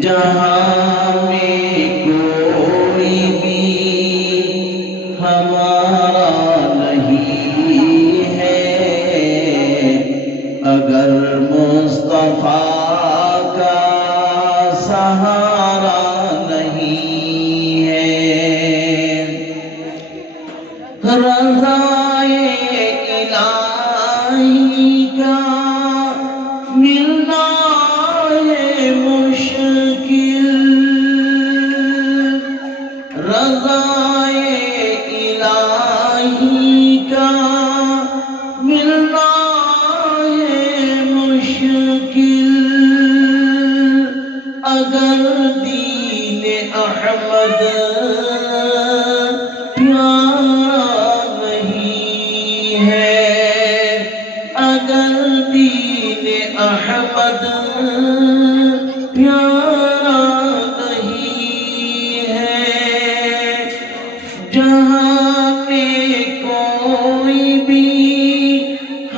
جہاں میں کوئی بھی ہمارا نہیں ہے، اگر مصطفیٰ کا سہارا نہیں ہے۔ رضائے الہی کا ملنا ہے مشکل، رضائے الہی کا ملنا ہے مشکل، اگر دین احمد پیارا نہیں ہے، اگر دین احمد پیارا نہیں ہے، جہاں میں کوئی بھی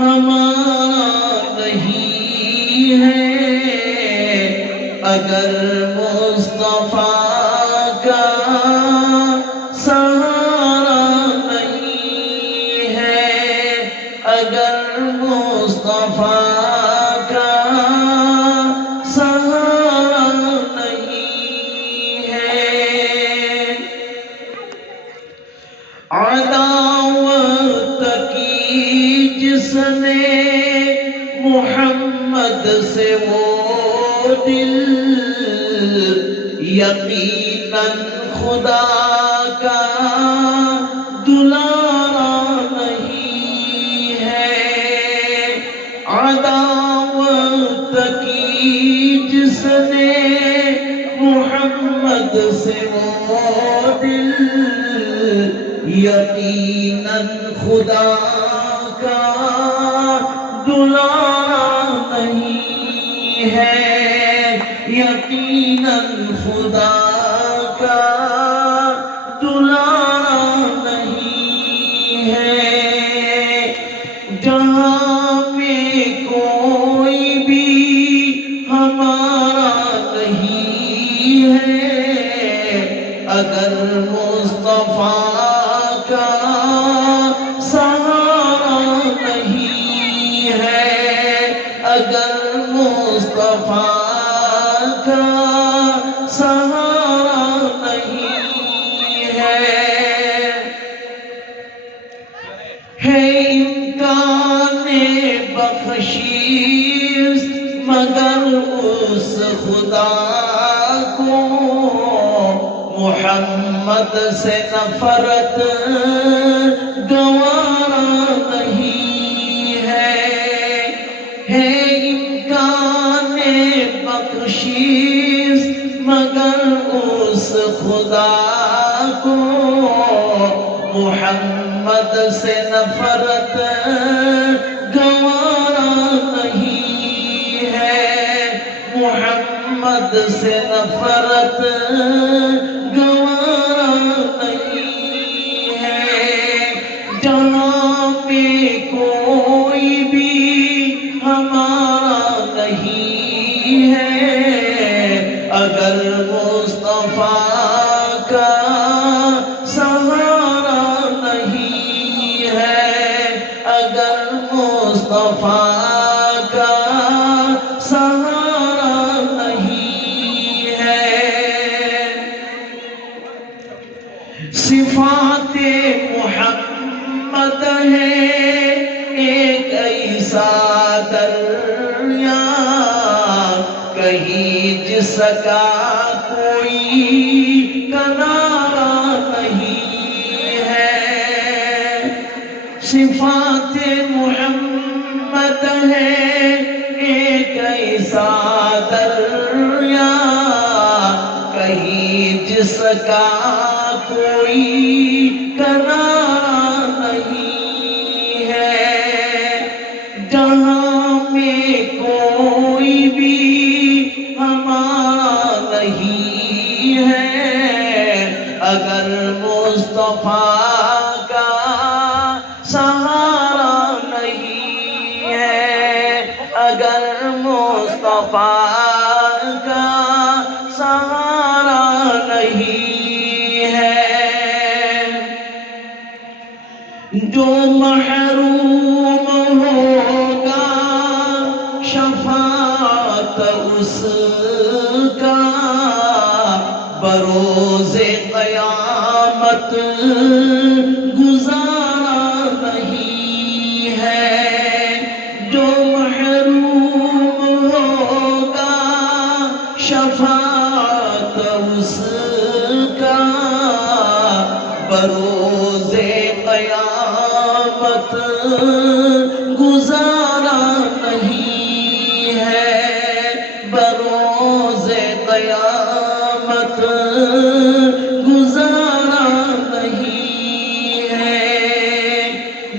ہمارا نہیں ہے، اگر مصطفیٰ کا سہارا نہیں ہے، اگر مصطفیٰ کا سہارا نہیں ہے۔ عداوت کی جس نے محمد سے وہ دل، یقیناً خدا کا دلارا نہیں ہے۔ عداوت کی جس نے محمد سے وہ دل، یقیناً خدا کا دلارا نہیں ہے، یقیناً خدا کا دلارا نہیں ہے۔ جہاں میں کوئی بھی ہمارا نہیں ہے، اگر مصطفیٰ کا سہارا نہیں ہے، اگر مصطفیٰ کا سہارا نہیں ہے۔ ہے امکان بخشش مگر اس خدا کو، محمد سے نفرت گوارا نہیں ہے۔ ہے امکان بخشش مگر اس خدا کو، محمد سے نفرت گوارا نہیں ہے، محمد سے نفرت گوارا نہیں ہے۔ جہاں میں کوئی بھی ہمارا نہیں ہے، اگر مصطفیٰ کا سہارا نہیں ہے، اگر مصطفیٰ کا سہارا نہیں ہے۔ صفات محمد ہے ایک ایسا دریا، کہیں جس کا کوئی کنارہ نہیں ہے۔ صفات محمد ہے ایک ایسا دریا، کہیں جس کا کوئی کنارہ نہیں ہے، جہاں میں کوئی بھی ہمارا نہیں ہے اگر مصطفیٰ کا سہارا نہیں ہے اگر مصطفیٰ کا سہارا نہیں ہے جو محروم ہوگا شفاعت اس کا بروز قیامت گزارا نہیں ہے جو محروم ہوگا شفاعت اس کا بروز قیامت گزارا نہیں ہے بروز قیامت گزارا نہیں ہے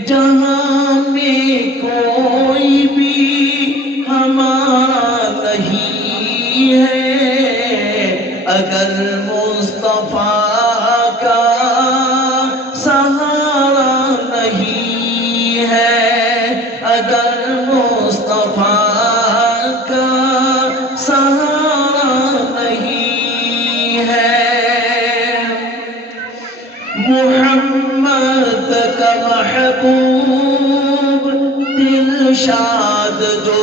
جہاں میں کوئی بھی ہمارا نہیں ہے اگر مصطفیٰ کا سہارا نہیں ہے اگر مصطفیٰ کا سہارا نہیں ہے محمد کا محبوب دل شاد جو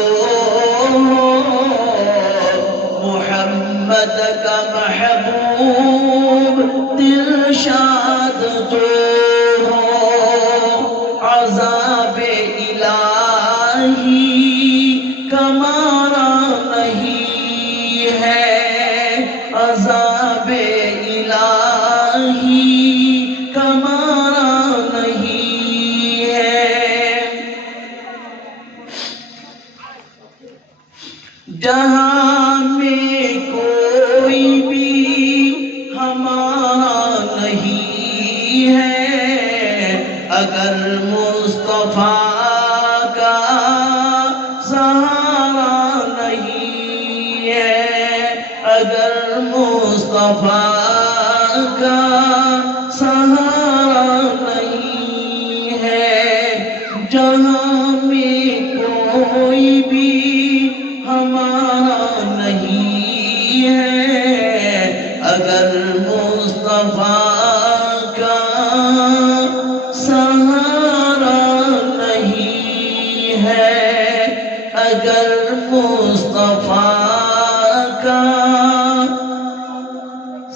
محمد کا محبوب دل شاد جو عذاب الہی کمارا نہیں ہے عذاب الہی کمارا نہیں ہے جہاں میں کوئی بھی ہمارا نہیں ہے اگر مصطفیٰ کا سہارا نہیں ہے اگر مصطفیٰ کا سہارا نہیں ہے جہاں میں کوئی بھی ہمارا نہیں ہے اگر مصطفیٰ کا سہارا نہیں ہے اگر مصطفیٰ کا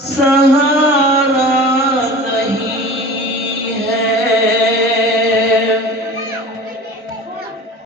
سہارا